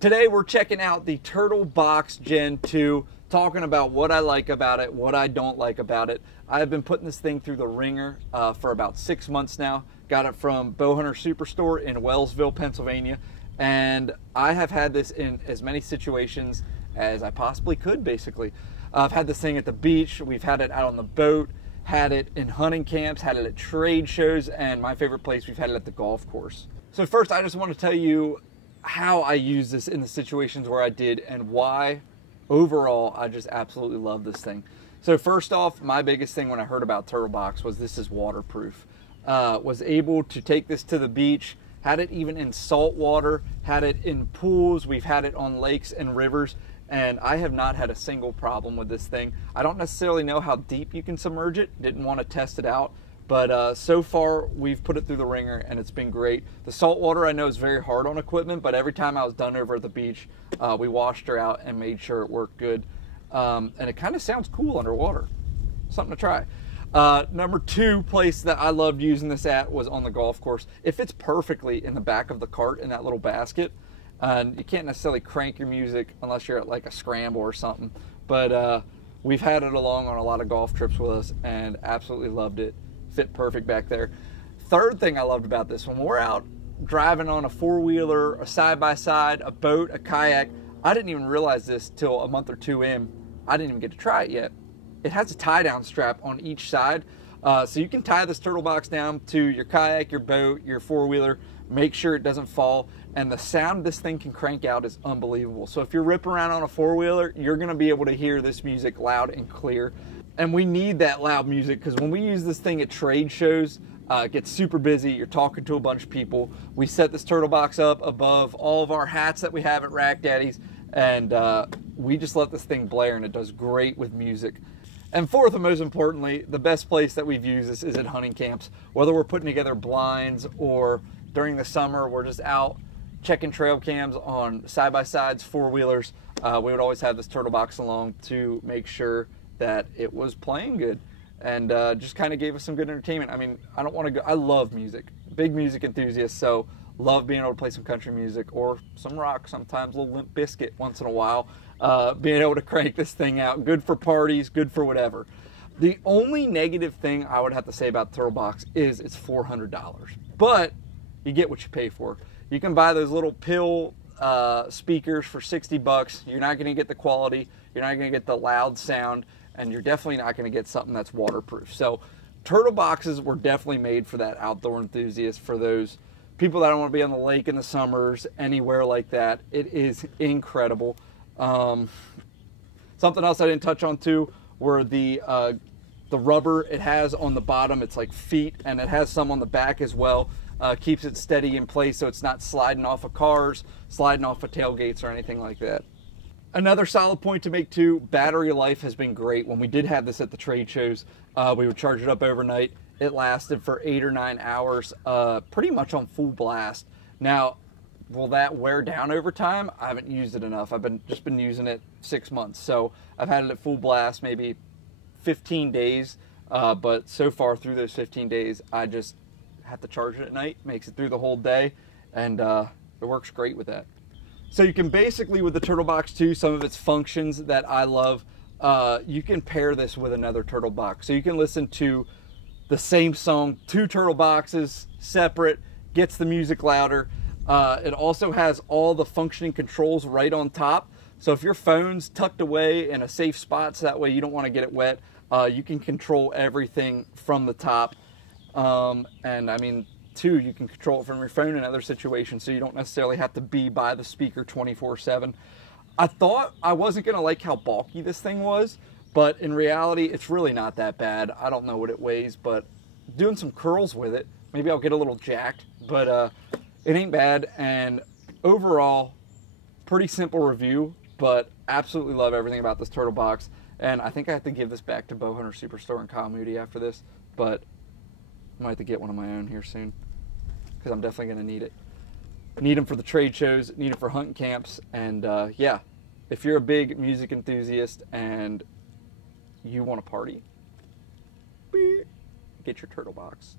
Today we're checking out the Turtlebox Gen 2, talking about what I like about it, what I don't like about it. I've been putting this thing through the ringer for about 6 months now. Got it from Bowhunter Superstore in Wellsville, Pennsylvania. And I have had this in as many situations as I possibly could, basically. I've had this thing at the beach, we've had it out on the boat, had it in hunting camps, had it at trade shows, and my favorite place, we've had it at the golf course. So first, I just want to tell you how I use this in the situations where I did and why overall I just absolutely love this thing. So first off, my biggest thing when I heard about Turtlebox was this is waterproof. Was able to take this to the beach, had it even in salt water, had it in pools, we've had it on lakes and rivers, and I have not had a single problem with this thing. I don't necessarily know how deep you can submerge it, didn't want to test it out, but so far we've put it through the ringer and it's been great. The salt water I know is very hard on equipment, but every time I was done over at the beach, we washed her out and made sure it worked good. And it kind of sounds cool underwater. Something to try. Number two place that I loved using this at was on the golf course. It fits perfectly in the back of the cart in that little basket. And you can't necessarily crank your music unless you're at like a scramble or something. But we've had it along on a lot of golf trips with us and absolutely loved it. Fit perfect back there. Third thing I loved about this, when we're out driving on a four-wheeler, a side-by-side, a boat, a kayak, I didn't even realize this till a month or two in. I didn't even get to try it yet. It has a tie-down strap on each side, so you can tie this Turtlebox down to your kayak, your boat, your four-wheeler, make sure it doesn't fall, and the sound this thing can crank out is unbelievable. So if you're ripping around on a four-wheeler, you're going to be able to hear this music loud and clear. And we need that loud music because when we use this thing at trade shows, it gets super busy, you're talking to a bunch of people. We set this Turtlebox up above all of our hats that we have at Rack Daddy's, and we just let this thing blare, and it does great with music. And fourth and most importantly, the best place that we've used this is at hunting camps. Whether we're putting together blinds or during the summer, we're just out checking trail cams on side-by-sides, four-wheelers. We would always have this Turtlebox along to make sure that it was playing good, and just kind of gave us some good entertainment. I mean, I don't want to go, I love music, big music enthusiast, so love being able to play some country music or some rock, sometimes a little Limp Bizkit once in a while. Being able to crank this thing out, good for parties, good for whatever. The only negative thing I would have to say about Turtlebox is it's $400, but you get what you pay for. You can buy those little pill speakers for 60 bucks. You're not going to get the quality, you're not going to get the loud sound, and you're definitely not going to get something that's waterproof. So Turtleboxes were definitely made for that outdoor enthusiast, for those people that don't want to be on the lake in the summers, anywhere like that. It is incredible. Something else I didn't touch on too were the rubber it has on the bottom. It's like feet, and it has some on the back as well. Keeps it steady in place so it's not sliding off of cars, sliding off of tailgates or anything like that. Another solid point to make too, battery life has been great. When we did have this at the trade shows, we would charge it up overnight. It lasted for 8 or 9 hours, pretty much on full blast. Now, will that wear down over time? I haven't used it enough. I've just been using it 6 months. So I've had it at full blast maybe 15 days. But so far through those 15 days, I just have to charge it at night. Makes it through the whole day. And it works great with that. So you can basically, with the Turtlebox 2, some of its functions that I love, you can pair this with another Turtlebox. So you can listen to the same song, 2 Turtleboxes, separate, gets the music louder. It also has all the functioning controls right on top. So if your phone's tucked away in a safe spot, so that way you don't want to get it wet, you can control everything from the top. And I mean, too, you can control it from your phone in other situations, so you don't necessarily have to be by the speaker 24/7. I thought I wasn't going to like how bulky this thing was, but in reality, it's really not that bad. I don't know what it weighs, but doing some curls with it, maybe I'll get a little jacked, but it ain't bad. And overall, pretty simple review, but absolutely love everything about this Turtlebox. And I think I have to give this back to Bowhunter Superstore in Kyle Moody after this, but I might have to get one of my own here soon, because I'm definitely going to need it. Need them for the trade shows, need them for hunting camps, and yeah, if you're a big music enthusiast and you want to party, get your Turtlebox.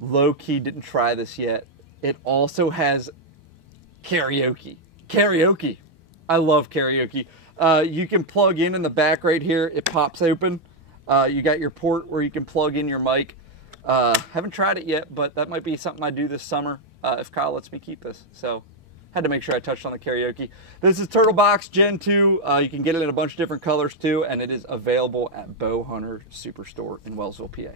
Low-key, didn't try this yet. It also has karaoke. Karaoke. I love karaoke. You can plug in the back right here. It pops open. You got your port where you can plug in your mic. Haven't tried it yet, but that might be something I do this summer if Kyle lets me keep this. So had to make sure I touched on the karaoke. This is Turtlebox Gen 2. You can get it in a bunch of different colors too, and it is available at Bowhunter Superstore in Wellsville, PA.